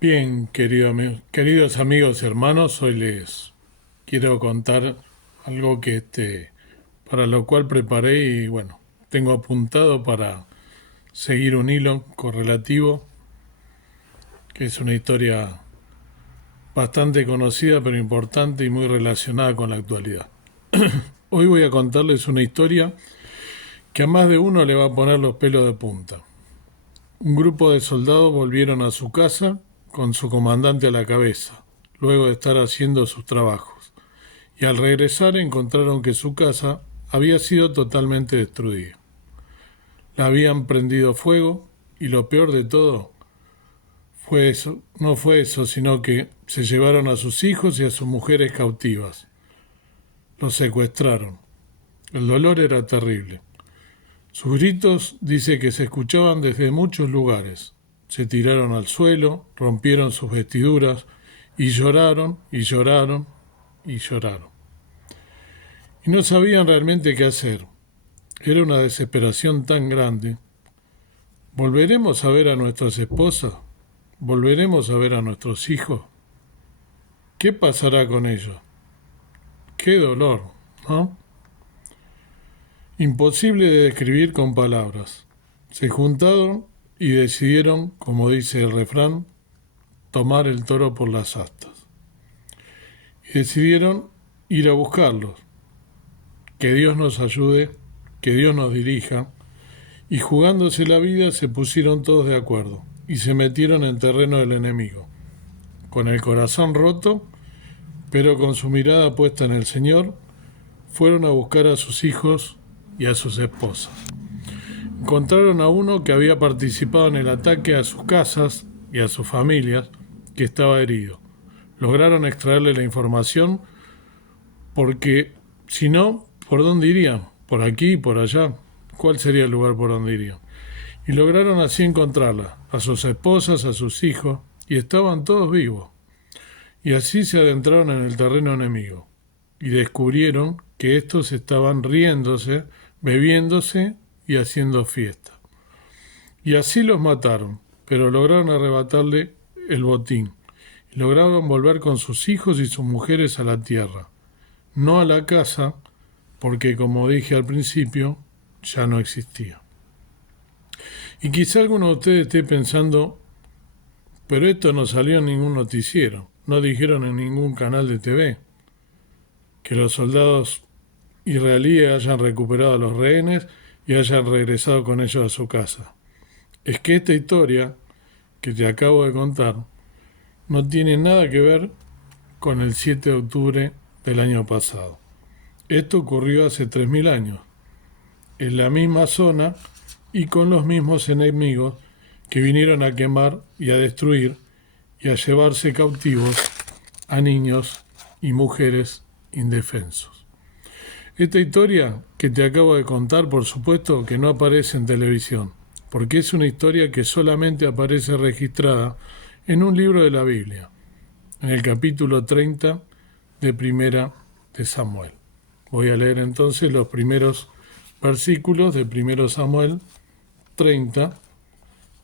Bien, queridos amigos y hermanos, hoy les quiero contar algo para lo cual preparé y bueno, tengo apuntado para seguir un hilo correlativo, que es una historia bastante conocida pero importante y muy relacionada con la actualidad. Hoy voy a contarles una historia que a más de uno le va a poner los pelos de punta. Un grupo de soldados volvieron a su casa con su comandante a la cabeza, luego de estar haciendo sus trabajos, y al regresar encontraron que su casa había sido totalmente destruida. La habían prendido fuego y lo peor de todo no fue eso, sino que se llevaron a sus hijos y a sus mujeres cautivas. Los secuestraron. El dolor era terrible. Sus gritos dice que se escuchaban desde muchos lugares. Se tiraron al suelo, rompieron sus vestiduras y lloraron y lloraron y lloraron. Y no sabían realmente qué hacer. Era una desesperación tan grande. ¿Volveremos a ver a nuestras esposas? ¿Volveremos a ver a nuestros hijos? ¿Qué pasará con ellos? ¡Qué dolor! ¿No? Imposible de describir con palabras. Se juntaron y decidieron, como dice el refrán, tomar el toro por las astas. Y decidieron ir a buscarlos. Que Dios nos ayude, que Dios nos dirija. Y jugándose la vida se pusieron todos de acuerdo y se metieron en terreno del enemigo. Con el corazón roto, pero con su mirada puesta en el Señor, fueron a buscar a sus hijos y a sus esposas. Encontraron a uno que había participado en el ataque a sus casas y a sus familias, que estaba herido. Lograron extraerle la información porque, si no, ¿por dónde irían? ¿Por aquí, por allá? ¿Cuál sería el lugar por donde irían? Y lograron así encontrarla, a sus esposas, a sus hijos, y estaban todos vivos. Y así se adentraron en el terreno enemigo, y descubrieron que estos estaban riéndose, bebiéndose y haciendo fiesta. Y así los mataron, pero lograron arrebatarle el botín, y lograron volver con sus hijos y sus mujeres a la tierra, no a la casa, porque como dije al principio, ya no existía. Y quizá alguno de ustedes esté pensando, pero esto no salió en ningún noticiero, no dijeron en ningún canal de TV, que los soldados israelíes hayan recuperado a los rehenes y hayan regresado con ellos a su casa. Es que esta historia que te acabo de contar no tiene nada que ver con el 7 de octubre del año pasado. Esto ocurrió hace 3000 años, en la misma zona y con los mismos enemigos que vinieron a quemar y a destruir y a llevarse cautivos a niños y mujeres indefensos. Esta historia que te acabo de contar, por supuesto que no aparece en televisión, porque es una historia que solamente aparece registrada en un libro de la Biblia, en el capítulo 30 de Primera de Samuel. Voy a leer entonces los primeros versículos de 1 Samuel 30,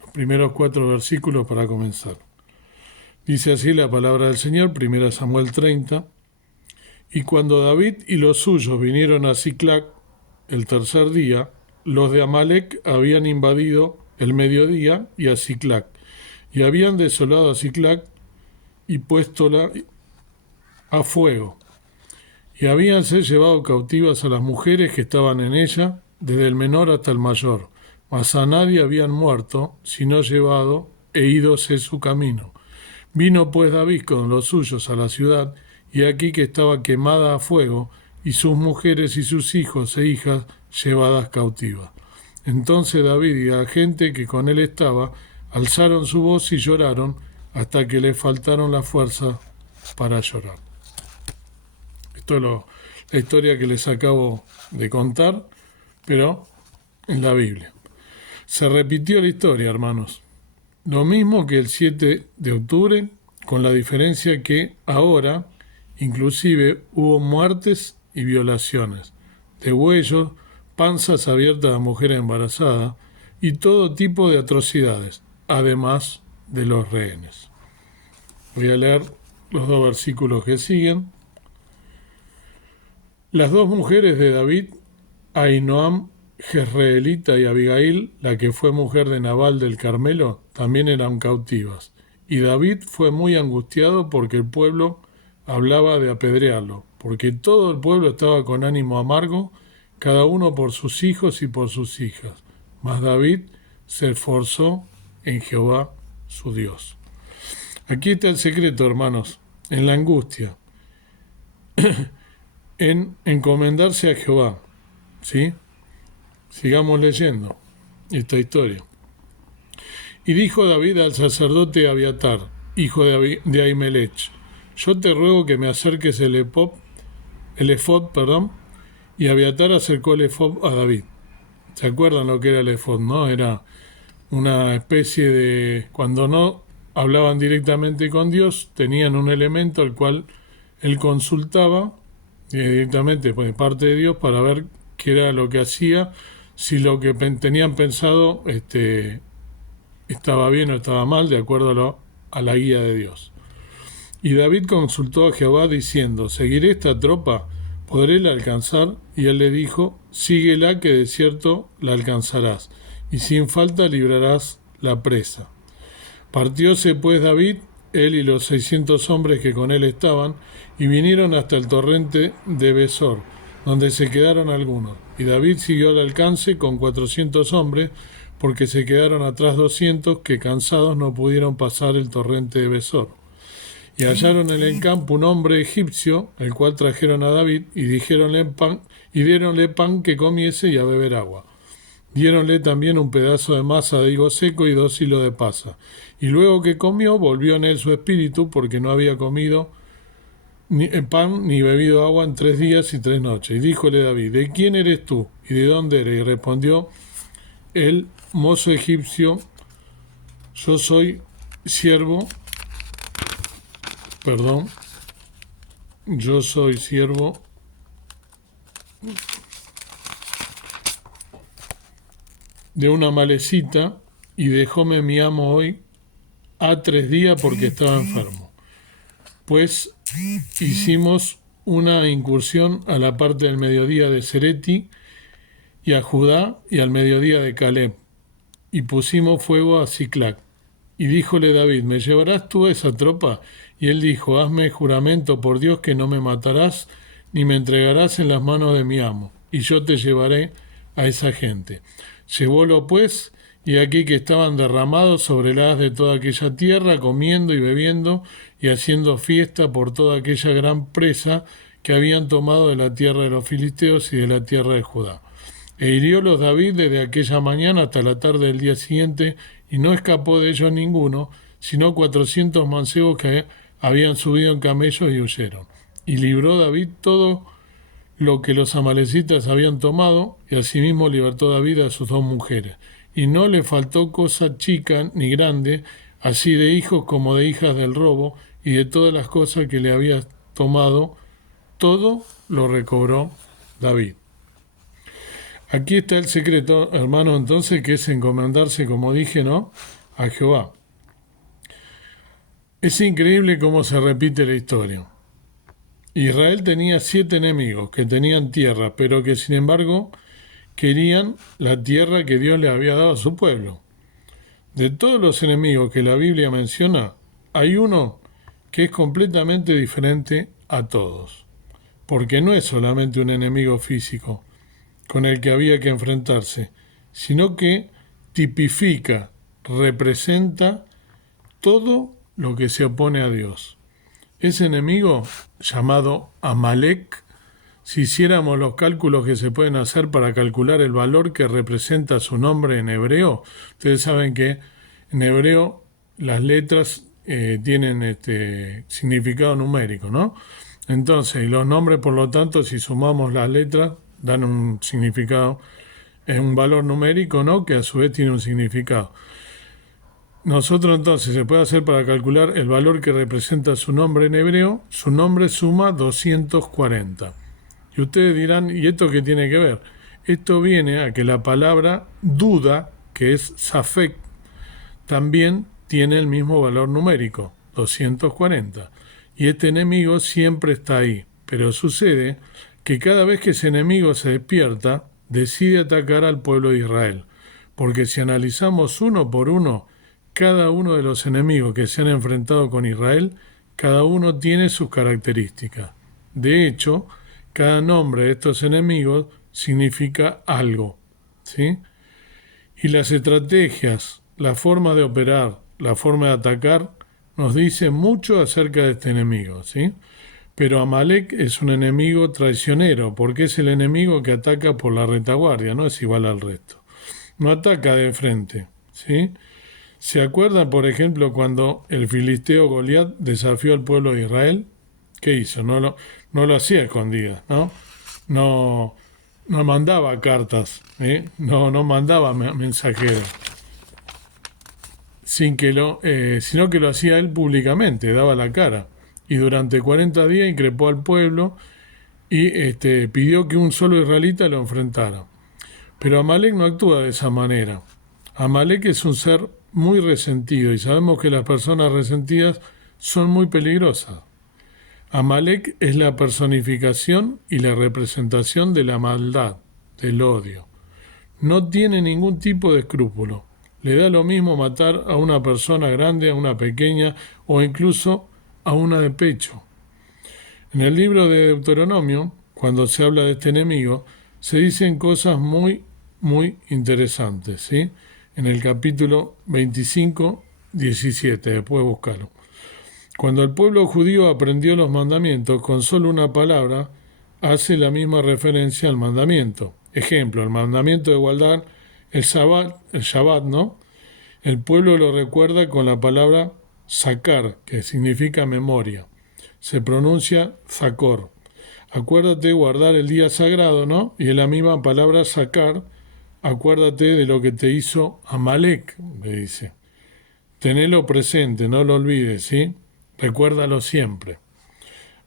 los primeros 4 versículos para comenzar. Dice así la palabra del Señor, 1 Samuel 30. Y cuando David y los suyos vinieron a Siclac el tercer día, los de Amalec habían invadido el mediodía y a Siclac, y habían desolado a Siclac y puéstola a fuego. Y habíanse llevado cautivas a las mujeres que estaban en ella, desde el menor hasta el mayor, mas a nadie habían muerto, sino llevado e ídose su camino. Vino pues David con los suyos a la ciudad, y aquí que estaba quemada a fuego, y sus mujeres y sus hijos e hijas llevadas cautivas. Entonces David y la gente que con él estaba alzaron su voz y lloraron hasta que les faltaron la fuerza para llorar. Esto es la historia que les acabo de contar, pero en la Biblia. Se repitió la historia, hermanos. Lo mismo que el 7 de octubre, con la diferencia que ahora inclusive hubo muertes y violaciones, degüellos, panzas abiertas a mujeres embarazadas y todo tipo de atrocidades, además de los rehenes. Voy a leer los dos versículos que siguen. Las dos mujeres de David, Ahinoam jezreelita y Abigail, la que fue mujer de Nabal del Carmelo, también eran cautivas. Y David fue muy angustiado porque el pueblo hablaba de apedrearlo, porque todo el pueblo estaba con ánimo amargo, cada uno por sus hijos y por sus hijas. Mas David se esforzó en Jehová su Dios. Aquí está el secreto, hermanos, en la angustia, en encomendarse a Jehová, ¿sí? Sigamos leyendo esta historia. Y dijo David al sacerdote Abiatar, hijo de Ahimelech: yo te ruego que me acerques el efod, y Abiatar acercó el efod a David. ¿Se acuerdan lo que era el efod, no? Era una especie de... Cuando no hablaban directamente con Dios, tenían un elemento al cual él consultaba directamente de parte de Dios para ver qué era lo que hacía, si lo que tenían pensado estaba bien o estaba mal, de acuerdo a la guía de Dios. Y David consultó a Jehová diciendo: ¿seguiré esta tropa? ¿Podré la alcanzar? Y él le dijo: síguela, que de cierto la alcanzarás, y sin falta librarás la presa. Partióse pues David, él y los 600 hombres que con él estaban, y vinieron hasta el torrente de Besor, donde se quedaron algunos. Y David siguió al alcance con 400 hombres, porque se quedaron atrás 200 que cansados no pudieron pasar el torrente de Besor. Y hallaron en el campo un hombre egipcio, el cual trajeron a David, y diéronle pan que comiese y a beber agua. Diéronle también un pedazo de masa de higo seco y 2 hilos de pasa. Y luego que comió, volvió en él su espíritu, porque no había comido ni pan ni bebido agua en 3 días y 3 noches. Y díjole David: ¿de quién eres tú? ¿Y de dónde eres? Y respondió el mozo egipcio: yo soy siervo de una malecita, y dejóme mi amo hoy a 3 días porque estaba enfermo. Pues hicimos una incursión a la parte del mediodía de Sereti y a Judá, y al mediodía de Caleb, y pusimos fuego a Siclac. Y díjole David: ¿me llevarás tú a esa tropa? Y él dijo: hazme juramento por Dios que no me matarás, ni me entregarás en las manos de mi amo, y yo te llevaré a esa gente. Llevólo pues, y aquí que estaban derramados sobre la haz de toda aquella tierra, comiendo y bebiendo, y haciendo fiesta por toda aquella gran presa que habían tomado de la tierra de los filisteos y de la tierra de Judá. E hiriólos David desde aquella mañana hasta la tarde del día siguiente, y no escapó de ellos ninguno, sino 400 mancebos que habían subido en camellos y huyeron. Y libró David todo lo que los amalecitas habían tomado, y asimismo libertó David a sus 2 mujeres. Y no le faltó cosa chica ni grande, así de hijos como de hijas del robo, y de todas las cosas que le había tomado, todo lo recobró David. Aquí está el secreto, hermano, entonces, que es encomendarse, como dije, ¿no?, a Jehová. Es increíble cómo se repite la historia. Israel tenía 7 enemigos que tenían tierra, pero que sin embargo querían la tierra que Dios le había dado a su pueblo. De todos los enemigos que la Biblia menciona, hay uno que es completamente diferente a todos, porque no es solamente un enemigo físico con el que había que enfrentarse, sino que tipifica, representa todo lo que se opone a Dios. Ese enemigo, llamado Amalek, si hiciéramos los cálculos que se pueden hacer para calcular el valor que representa su nombre en hebreo, ustedes saben que en hebreo las letras tienen significado numérico, ¿no? Entonces, y los nombres, por lo tanto, si sumamos las letras, dan un significado, es un valor numérico, ¿no?, que a su vez tiene un significado. Nosotros entonces se puede hacer para calcular el valor que representa su nombre en hebreo. Su nombre suma 240. Y ustedes dirán: ¿y esto qué tiene que ver? Esto viene a que la palabra duda, que es safek, también tiene el mismo valor numérico, 240. Y este enemigo siempre está ahí. Pero sucede que cada vez que ese enemigo se despierta, decide atacar al pueblo de Israel. Porque si analizamos uno por uno, cada uno de los enemigos que se han enfrentado con Israel, cada uno tiene sus características. De hecho, cada nombre de estos enemigos significa algo, ¿sí? Y las estrategias, la forma de operar, la forma de atacar, nos dice mucho acerca de este enemigo, ¿sí? Pero Amalek es un enemigo traicionero, porque es el enemigo que ataca por la retaguardia, no es igual al resto. No ataca de frente, ¿sí? ¿Se acuerdan, por ejemplo, cuando el filisteo Goliat desafió al pueblo de Israel? ¿Qué hizo? No lo hacía a escondidas, ¿no? No, no mandaba cartas, no mandaba mensajeros, sino que lo hacía él públicamente, daba la cara. Y durante 40 días increpó al pueblo y pidió que un solo israelita lo enfrentara. Pero Amalek no actúa de esa manera. Amalek es un ser muy resentido y sabemos que las personas resentidas son muy peligrosas. Amalek es la personificación y la representación de la maldad, del odio. No tiene ningún tipo de escrúpulo. Le da lo mismo matar a una persona grande, a una pequeña o incluso a una de pecho. En el libro de Deuteronomio, cuando se habla de este enemigo, se dicen cosas muy, muy interesantes, ¿sí? En el capítulo 25, 17, después búscalo. Cuando el pueblo judío aprendió los mandamientos, con solo una palabra, hace la misma referencia al mandamiento. Ejemplo, el mandamiento de guardar el Shabbat, ¿no? El pueblo lo recuerda con la palabra sakar, que significa memoria. Se pronuncia zakor. Acuérdate de guardar el día sagrado, ¿no? Y en la misma palabra sakar, acuérdate de lo que te hizo Amalek, le dice. Tenelo presente, no lo olvides, ¿sí? Recuérdalo siempre.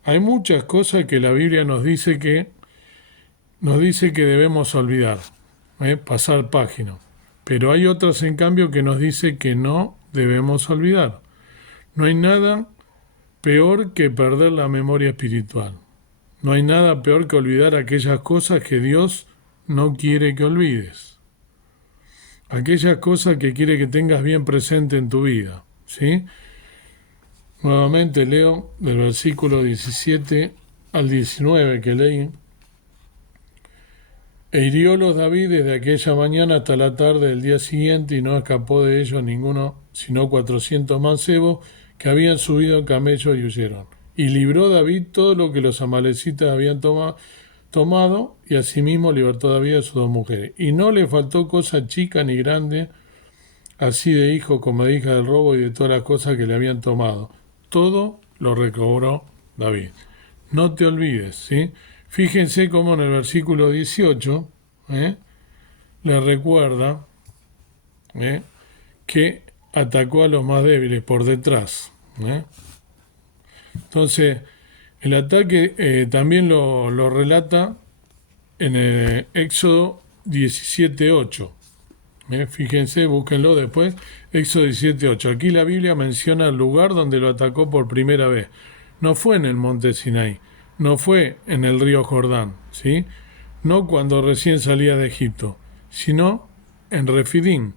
Hay muchas cosas que la Biblia nos dice que debemos olvidar, pasar página. Pero hay otras, en cambio, que nos dice que no debemos olvidar. No hay nada peor que perder la memoria espiritual. No hay nada peor que olvidar aquellas cosas que Dios no quiere que olvides. Aquellas cosas que quiere que tengas bien presente en tu vida, ¿sí? Nuevamente leo del versículo 17 al 19 que leí. E hiriólos David desde aquella mañana hasta la tarde del día siguiente, y no escapó de ellos ninguno, sino 400 mancebos que habían subido en camellos y huyeron. Y libró David todo lo que los amalecitas habían tomado, y asimismo libertó David a sus dos mujeres. Y no le faltó cosa chica ni grande, así de hijo como de hija del robo y de todas las cosas que le habían tomado. Todo lo recobró David. No te olvides, ¿sí? Fíjense cómo en el versículo 18 le recuerda que atacó a los más débiles por detrás. Entonces, el ataque también lo relata en el Éxodo 17:8. Fíjense, búsquenlo después, Éxodo 17:8. Aquí la Biblia menciona el lugar donde lo atacó por primera vez. No fue en el monte Sinaí, no fue en el río Jordán, ¿sí? No cuando recién salía de Egipto, sino en Refidim.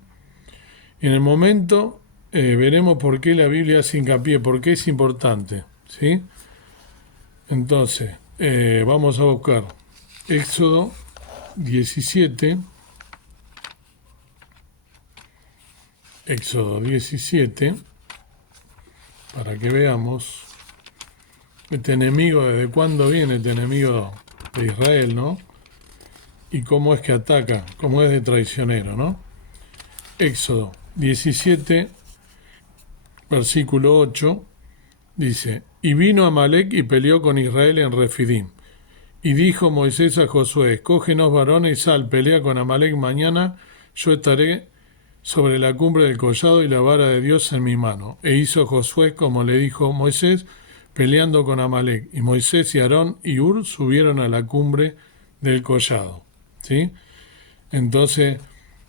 En el momento veremos por qué la Biblia hace hincapié, por qué es importante, ¿sí? Entonces, vamos a buscar Éxodo 17. Éxodo 17, para que veamos este enemigo, desde cuándo viene este enemigo de Israel, ¿no? Y cómo es que ataca, cómo es de traicionero, ¿no? Éxodo 17, versículo 8, dice: Y vino Amalek y peleó con Israel en Refidim. Y dijo Moisés a Josué: Escógenos varones y sal, pelea con Amalek mañana, yo estaré sobre la cumbre del collado y la vara de Dios en mi mano. E hizo Josué como le dijo Moisés, peleando con Amalek. Y Moisés y Aarón y Hur subieron a la cumbre del collado. ¿Sí? Entonces,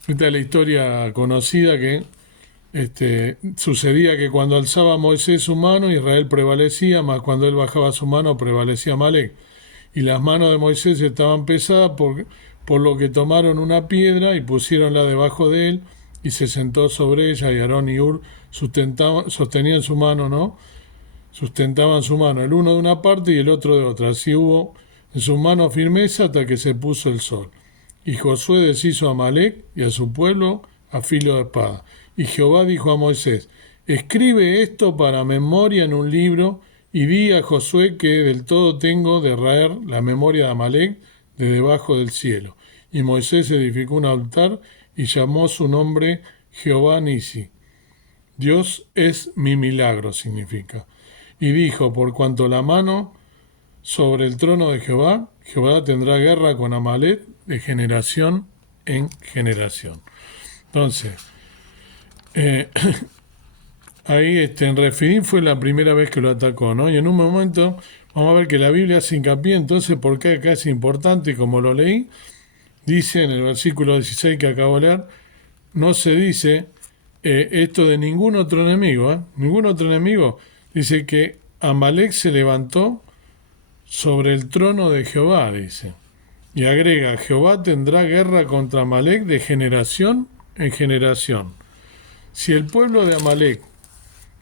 esta es la historia conocida que sucedía que cuando alzaba Moisés su mano, Israel prevalecía, mas cuando él bajaba su mano, prevalecía Amalek. Y las manos de Moisés estaban pesadas por lo que tomaron una piedra y pusiéronla debajo de él, y se sentó sobre ella, y Aarón y Hur sostenían su mano, ¿no? Sustentaban su mano, el uno de una parte y el otro de otra. Así hubo en sus manos firmeza hasta que se puso el sol. Y Josué deshizo a Amalek y a su pueblo a filo de espada. Y Jehová dijo a Moisés: escribe esto para memoria en un libro, y di a Josué que del todo tengo de raer la memoria de Amalek de debajo del cielo. Y Moisés edificó un altar y llamó su nombre Jehová Nisi. Dios es mi milagro, significa. Y dijo: por cuanto la mano sobre el trono de Jehová, Jehová tendrá guerra con Amalek de generación en generación. Entonces, ahí en Refidim fue la primera vez que lo atacó, ¿no? Y en un momento vamos a ver que la Biblia hace hincapié, entonces, ¿por qué acá es importante? Como lo leí, dice en el versículo 16 que acabo de leer, no se dice esto de ningún otro enemigo, ningún otro enemigo. Dice que Amalek se levantó sobre el trono de Jehová, dice. Y agrega: Jehová tendrá guerra contra Amalek de generación en generación. Si el pueblo de Amalek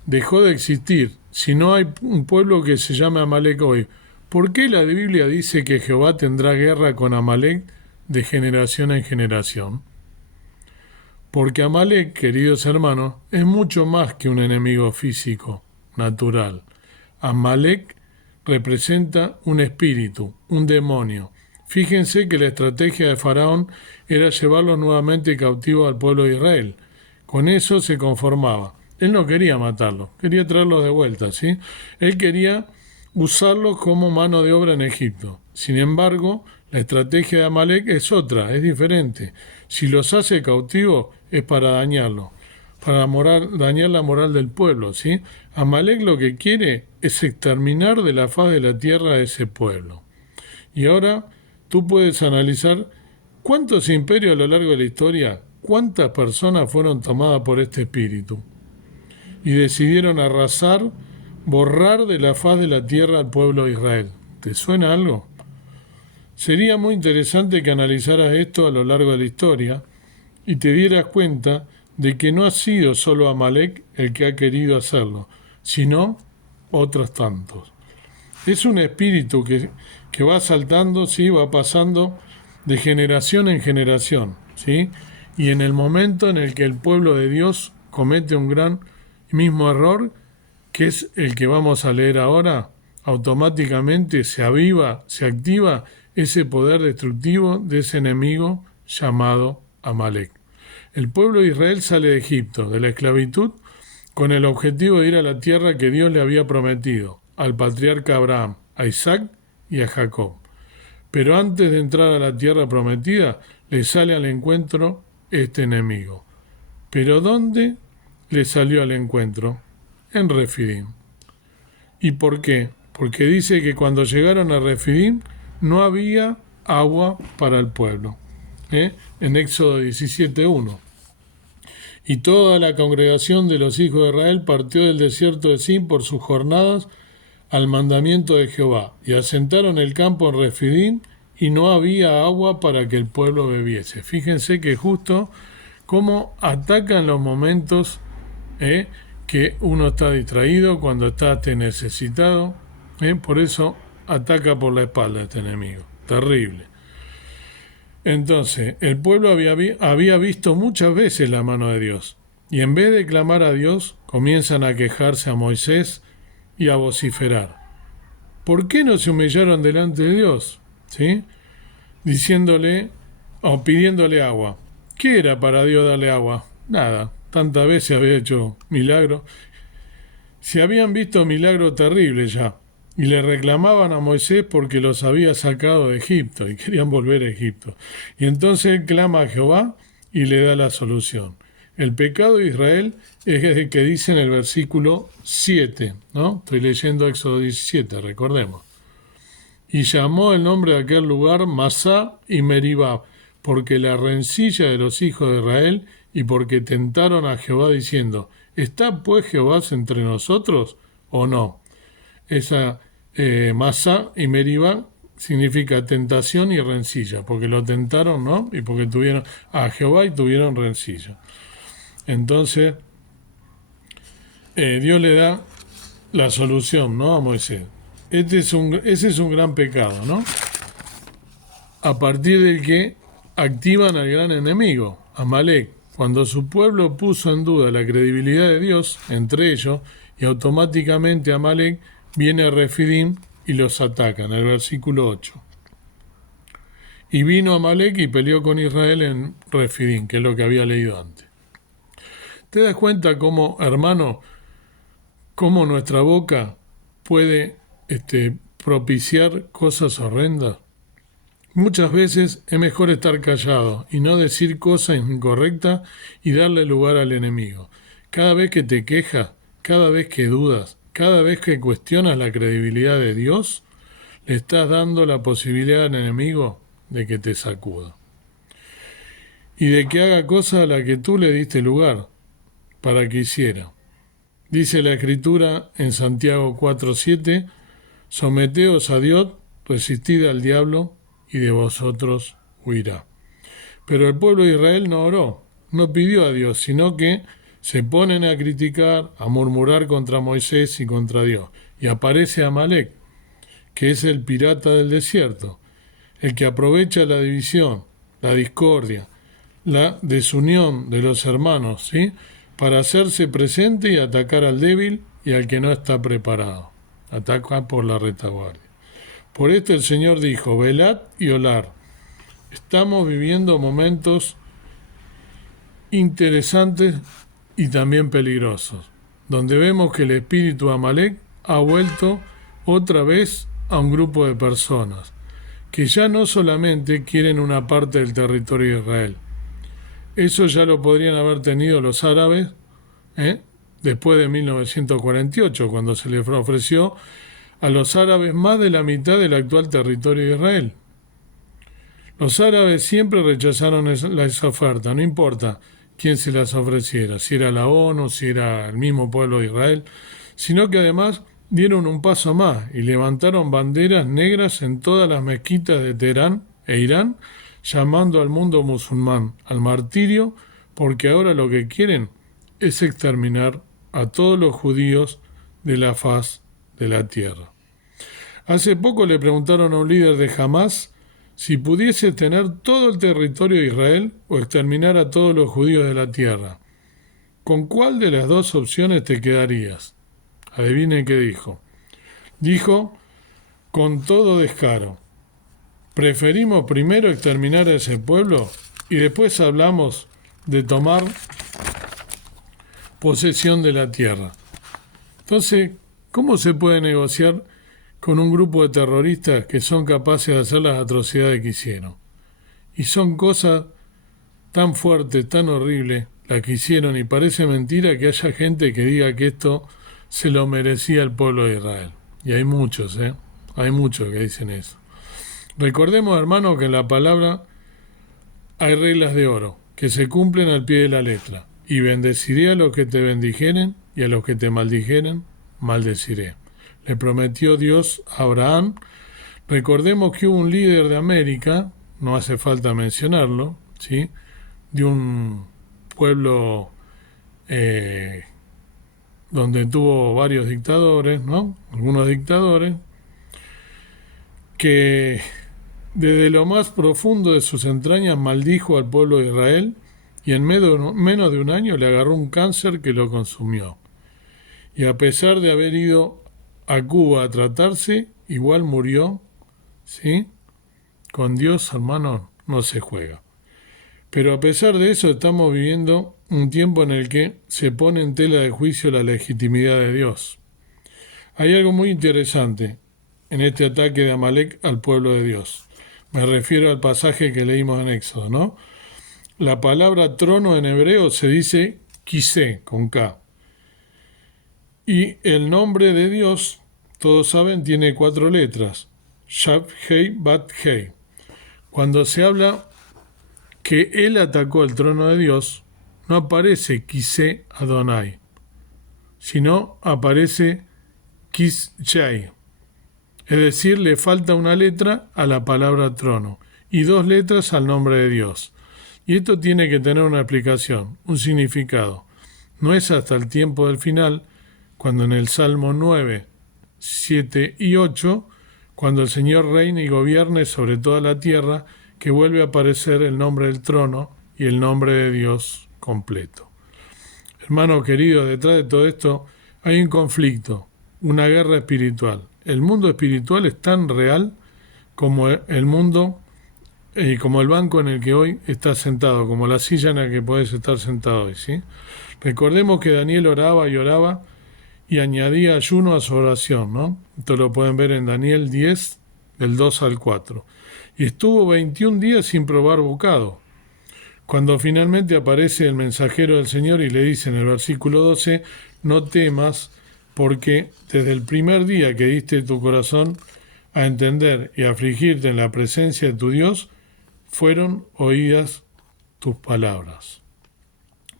dejó de existir, si no hay un pueblo que se llame Amalek hoy, ¿por qué la Biblia dice que Jehová tendrá guerra con Amalek de generación en generación? Porque Amalek, queridos hermanos, es mucho más que un enemigo físico, natural. Amalek representa un espíritu, un demonio. Fíjense que la estrategia de Faraón era llevarlos nuevamente cautivos al pueblo de Israel. Con eso se conformaba. Él no quería matarlos, quería traerlos de vuelta, ¿sí? Él quería usarlos como mano de obra en Egipto. Sin embargo, la estrategia de Amalek es otra, es diferente. Si los hace cautivos es para dañarlos, para dañar la moral del pueblo, ¿sí? Amalek lo que quiere es exterminar de la faz de la tierra a ese pueblo. Y ahora tú puedes analizar cuántos imperios a lo largo de la historia, cuántas personas fueron tomadas por este espíritu y decidieron arrasar, borrar de la faz de la tierra al pueblo de Israel. ¿Te suena algo? Sería muy interesante que analizaras esto a lo largo de la historia y te dieras cuenta de que no ha sido solo Amalek el que ha querido hacerlo, sino otros tantos. Es un espíritu que va saltando, ¿sí? Va pasando de generación en generación, ¿sí? Y en el momento en el que el pueblo de Dios comete un gran mismo error, que es el que vamos a leer ahora, automáticamente se aviva, se activa ese poder destructivo de ese enemigo llamado Amalek. El pueblo de Israel sale de Egipto, de la esclavitud, con el objetivo de ir a la tierra que Dios le había prometido, al patriarca Abraham, a Isaac y a Jacob. Pero antes de entrar a la tierra prometida, le sale al encuentro este enemigo. ¿Pero dónde le salió al encuentro? En Refidim. ¿Y por qué? Porque dice que cuando llegaron a Refidim no había agua para el pueblo. En Éxodo 17:1. Y toda la congregación de los hijos de Israel partió del desierto de Sin por sus jornadas al mandamiento de Jehová, y asentaron el campo en Refidim, y no había agua para que el pueblo bebiese. Fíjense que justo cómo atacan los momentos que uno está distraído, cuando está necesitado. Por eso ataca por la espalda este enemigo. Terrible. Entonces, el pueblo había visto muchas veces la mano de Dios, y en vez de clamar a Dios, comienzan a quejarse a Moisés y a vociferar. ¿Por qué no se humillaron delante de Dios? ¿Sí? Diciéndole o pidiéndole agua. ¿Qué era para Dios darle agua? Nada. Tantas veces había hecho milagros. Se habían visto milagros terribles ya, y le reclamaban a Moisés porque los había sacado de Egipto y querían volver a Egipto. Y entonces él clama a Jehová y le da la solución. El pecado de Israel es el que dice en el versículo 7, ¿no? Estoy leyendo Éxodo 17, recordemos. Y llamó el nombre de aquel lugar Masá y Meribá, porque la rencilla de los hijos de Israel y porque tentaron a Jehová diciendo, ¿está pues Jehová entre nosotros o no? Esa Masá y Meribá significa tentación y rencilla, porque lo tentaron, ¿no? Y porque tuvieron a Jehová y tuvieron rencilla. Entonces, Dios le da la solución, ¿no? A Moisés. Ese es un gran pecado, ¿no? A partir del que activan al gran enemigo, Amalek, cuando su pueblo puso en duda la credibilidad de Dios entre ellos, y automáticamente Amalek viene a Refidim y los ataca, en el versículo 8. Y vino Amalek y peleó con Israel en Refidim, que es lo que había leído antes. ¿Te das cuenta cómo, hermano, cómo nuestra boca puede propiciar cosas horrendas? Muchas veces es mejor estar callado y no decir cosas incorrectas y darle lugar al enemigo. Cada vez que te quejas, cada vez que dudas, cada vez que cuestionas la credibilidad de Dios, le estás dando la posibilidad al enemigo de que te sacuda. Y de que haga cosas a las que tú le diste lugar para que hiciera. Dice la Escritura en Santiago 4:7, someteos a Dios, resistid al diablo, y de vosotros huirá. Pero el pueblo de Israel no oró, no pidió a Dios, sino que se ponen a criticar, a murmurar contra Moisés y contra Dios. Y aparece Amalek, que es el pirata del desierto, el que aprovecha la división, la discordia, la desunión de los hermanos, ¿sí?, para hacerse presente y atacar al débil y al que no está preparado. Ataca por la retaguardia. Por esto el Señor dijo, velad y orar. Estamos viviendo momentos interesantes y también peligrosos, donde vemos que el espíritu Amalek ha vuelto otra vez a un grupo de personas que ya no solamente quieren una parte del territorio de Israel. Eso ya lo podrían haber tenido los árabes después de 1948, cuando se les ofreció a los árabes más de la mitad del actual territorio de Israel. Los árabes siempre rechazaron esa oferta, no importa quién se las ofreciera, si era la ONU, si era el mismo pueblo de Israel, sino que además dieron un paso más y levantaron banderas negras en todas las mezquitas de Teherán e Irán, llamando al mundo musulmán al martirio, porque ahora lo que quieren es exterminar a todos los judíos de la faz de la tierra. Hace poco le preguntaron a un líder de Hamás si pudiese tener todo el territorio de Israel o exterminar a todos los judíos de la tierra. ¿Con cuál de las dos opciones te quedarías? Adivinen qué dijo. Dijo, con todo descaro. Preferimos primero exterminar a ese pueblo y después hablamos de tomar posesión de la tierra. Entonces, ¿cómo se puede negociar con un grupo de terroristas que son capaces de hacer las atrocidades que hicieron? Y son cosas tan fuertes, tan horribles, las que hicieron, y parece mentira que haya gente que diga que esto se lo merecía el pueblo de Israel. Y hay muchos, hay muchos que dicen eso. Recordemos, hermanos, que en la palabra hay reglas de oro, que se cumplen al pie de la letra. Y bendeciré a los que te bendijeren, y a los que te maldijeren, maldeciré. Le prometió Dios a Abraham. Recordemos que hubo un líder de América, no hace falta mencionarlo, ¿sí?, de un pueblo donde tuvo varios dictadores, ¿no?, algunos dictadores, que desde lo más profundo de sus entrañas maldijo al pueblo de Israel y en menos de un año le agarró un cáncer que lo consumió. Y a pesar de haber ido a Cuba a tratarse, igual murió, ¿sí? Con Dios, hermano, no se juega. Pero a pesar de eso estamos viviendo un tiempo en el que se pone en tela de juicio la legitimidad de Dios. Hay algo muy interesante en este ataque de Amalek al pueblo de Dios. Me refiero al pasaje que leímos en Éxodo, ¿no? La palabra trono en hebreo se dice kisé, con K. Y el nombre de Dios, todos saben, tiene 4 letras. Shav, Hei, Bat, Hei. Cuando se habla que él atacó el trono de Dios, no aparece Kisé Adonai, sino aparece Kisyai. Es decir, le falta una letra a la palabra trono y 2 letras al nombre de Dios. Y esto tiene que tener una explicación, un significado. No es hasta el tiempo del final, cuando en el Salmo 9, 7 y 8, cuando el Señor reine y gobierne sobre toda la tierra, que vuelve a aparecer el nombre del trono y el nombre de Dios completo. Hermano querido, detrás de todo esto hay un conflicto, una guerra espiritual. El mundo espiritual es tan real como el mundo y como el banco en el que hoy estás sentado, como la silla en la que puedes estar sentado hoy, ¿sí? Recordemos que Daniel oraba y añadía ayuno a su oración, ¿no? Esto lo pueden ver en Daniel 10, del 2 al 4. Y estuvo 21 días sin probar bocado. Cuando finalmente aparece el mensajero del Señor y le dice en el versículo 12, no temas, porque desde el primer día que diste tu corazón a entender y afligirte en la presencia de tu Dios, fueron oídas tus palabras.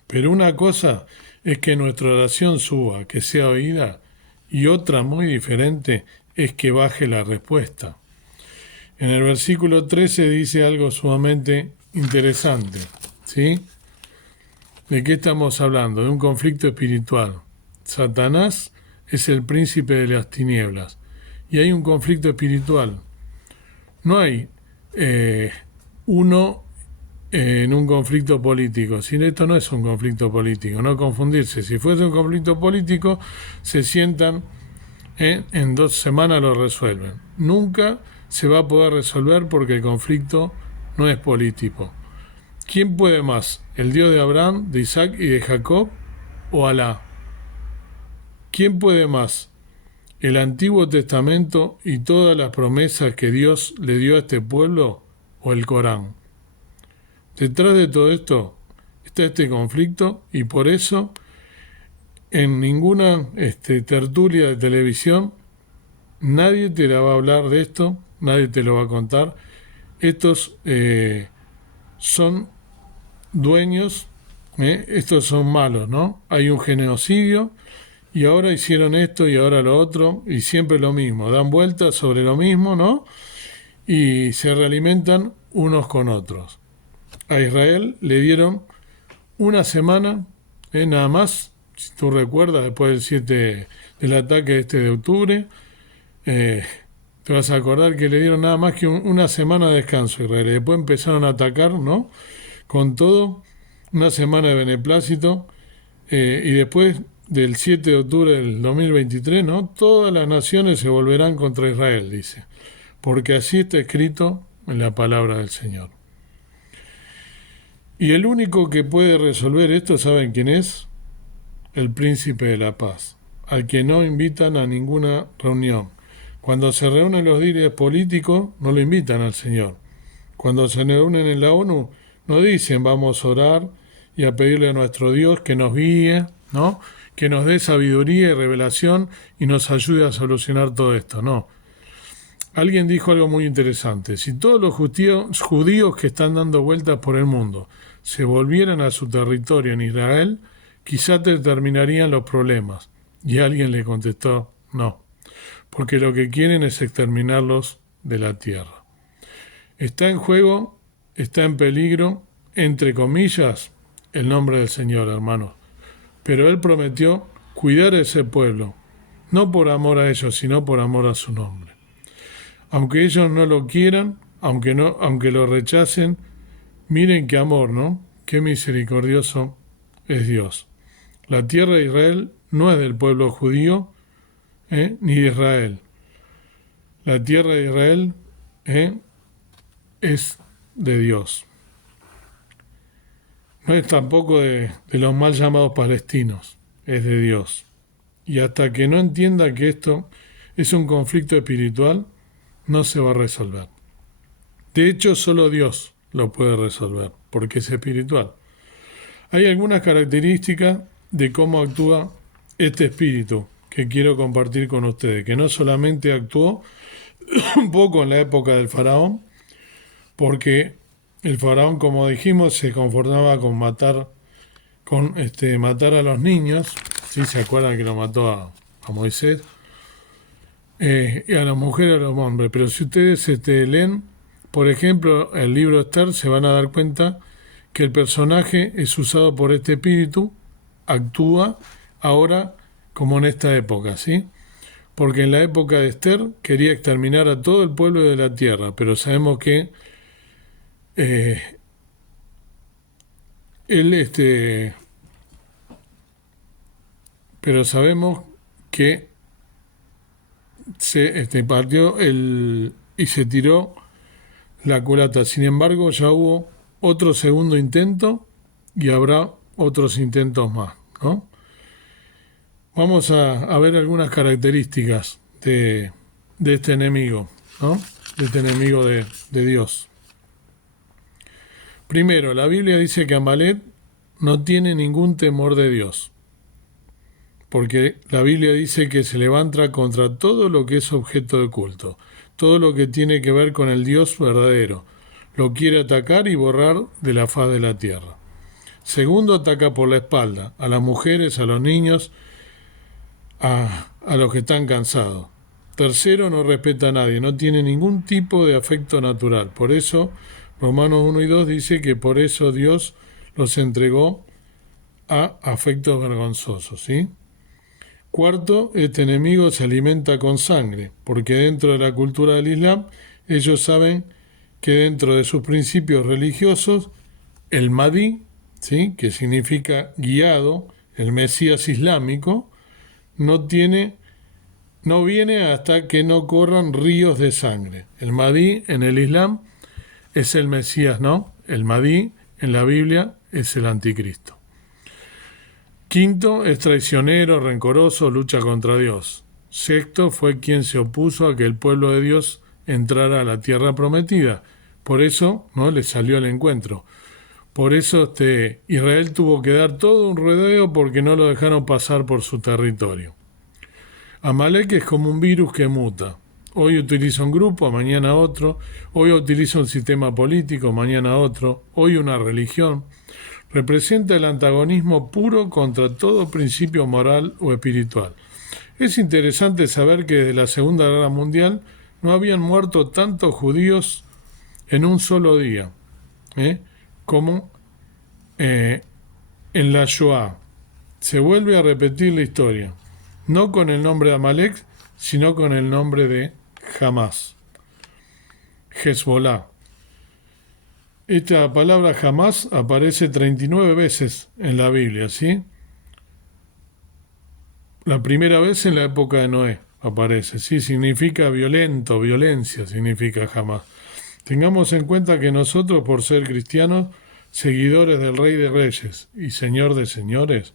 Pero una cosa es que nuestra oración suba, que sea oída, y otra muy diferente es que baje la respuesta. En el versículo 13 dice algo sumamente interesante, ¿sí? ¿De qué estamos hablando? De un conflicto espiritual. Satanás es el príncipe de las tinieblas y hay un conflicto espiritual. No hay uno en un conflicto político. Si esto no es un conflicto político, no confundirse. Si fuese un conflicto político, se sientan, en 2 semanas lo resuelven. Nunca se va a poder resolver porque el conflicto no es político. ¿Quién puede más? ¿El Dios de Abraham, de Isaac y de Jacob o Alá? ¿Quién puede más? ¿El Antiguo Testamento y todas las promesas que Dios le dio a este pueblo o el Corán? Detrás de todo esto está este conflicto y por eso en ninguna tertulia de televisión nadie te la va a hablar de esto, nadie te lo va a contar. Estos son dueños, estos son malos, ¿no? Hay un genocidio y ahora hicieron esto y ahora lo otro y siempre lo mismo, dan vueltas sobre lo mismo, ¿no? Y se realimentan unos con otros. A Israel le dieron una semana, nada más, si tú recuerdas, después del 7 del ataque de octubre, te vas a acordar que le dieron nada más que una semana de descanso a Israel. Y después empezaron a atacar, ¿no? Con todo, una semana de beneplácito, y después del 7 de octubre del 2023, ¿no? Todas las naciones se volverán contra Israel, dice, porque así está escrito en la palabra del Señor. Y el único que puede resolver esto, ¿saben quién es? El príncipe de la paz, al que no invitan a ninguna reunión. Cuando se reúnen los líderes políticos, no lo invitan al Señor. Cuando se reúnen en la ONU, no dicen vamos a orar y a pedirle a nuestro Dios que nos guíe, ¿no? Que nos dé sabiduría y revelación y nos ayude a solucionar todo esto, no. Alguien dijo algo muy interesante. Si todos los judíos que están dando vueltas por el mundo se volvieran a su territorio en Israel, quizá terminarían los problemas. Y alguien le contestó, no, porque lo que quieren es exterminarlos de la tierra. Está en juego, está en peligro, entre comillas, el nombre del Señor, hermanos. Pero Él prometió cuidar a ese pueblo, no por amor a ellos, sino por amor a su nombre. Aunque ellos no lo quieran, aunque lo rechacen, miren qué amor, ¿no? Qué misericordioso es Dios. La tierra de Israel no es del pueblo judío, ni de Israel. La tierra de Israel es de Dios. No es tampoco de los mal llamados palestinos, es de Dios. Y hasta que no entienda que esto es un conflicto espiritual, no se va a resolver. De hecho, solo Dios lo puede resolver, porque es espiritual. Hay algunas características de cómo actúa este espíritu que quiero compartir con ustedes, que no solamente actuó un poco en la época del faraón, porque el faraón, como dijimos, se conformaba con matar con matar a los niños, ¿sí? ¿Se acuerdan que lo mató a Moisés? Y a las mujeres y a los hombres. Pero si ustedes leen, por ejemplo, el libro de Esther, se van a dar cuenta que el personaje es usado por este espíritu, actúa ahora como en esta época, ¿sí? Porque en la época de Esther quería exterminar a todo el pueblo de la tierra, pero sabemos que él, pero sabemos que se partió y se tiró la culata. Sin embargo, ya hubo otro segundo intento y habrá otros intentos más, ¿no? Vamos a ver algunas características de este enemigo, ¿no? De este enemigo de Dios. Primero, la Biblia dice que Amalek no tiene ningún temor de Dios, porque la Biblia dice que se levanta contra todo lo que es objeto de culto, todo lo que tiene que ver con el Dios verdadero, lo quiere atacar y borrar de la faz de la tierra. Segundo, ataca por la espalda, a las mujeres, a los niños, a los que están cansados. Tercero, no respeta a nadie, no tiene ningún tipo de afecto natural. Por eso, Romanos 1 y 2 dice que por eso Dios los entregó a afectos vergonzosos, ¿sí? Cuarto, este enemigo se alimenta con sangre, porque dentro de la cultura del Islam, ellos saben que dentro de sus principios religiosos, el Mahdi, ¿sí?, que significa guiado, el Mesías islámico, no viene hasta que no corran ríos de sangre. El Mahdi en el Islam es el Mesías, ¿no? El Mahdi en la Biblia es el anticristo. Quinto, es traicionero, rencoroso, lucha contra Dios. Sexto, fue quien se opuso a que el pueblo de Dios entrara a la tierra prometida. Por eso, ¿no?, le salió al encuentro. Por eso Israel tuvo que dar todo un rodeo porque no lo dejaron pasar por su territorio. Amalek es como un virus que muta. Hoy utiliza un grupo, mañana otro. Hoy utiliza un sistema político, mañana otro. Hoy una religión. Representa el antagonismo puro contra todo principio moral o espiritual. Es interesante saber que desde la Segunda Guerra Mundial no habían muerto tantos judíos en un solo día, como en la Shoah. Se vuelve a repetir la historia, no con el nombre de Amalek, sino con el nombre de Hamás, Hezbollah. Esta palabra Hamás aparece 39 veces en la Biblia, ¿sí? La primera vez en la época de Noé aparece, ¿sí? Significa violento, violencia, significa Hamás. Tengamos en cuenta que nosotros, por ser cristianos, seguidores del Rey de Reyes y Señor de Señores,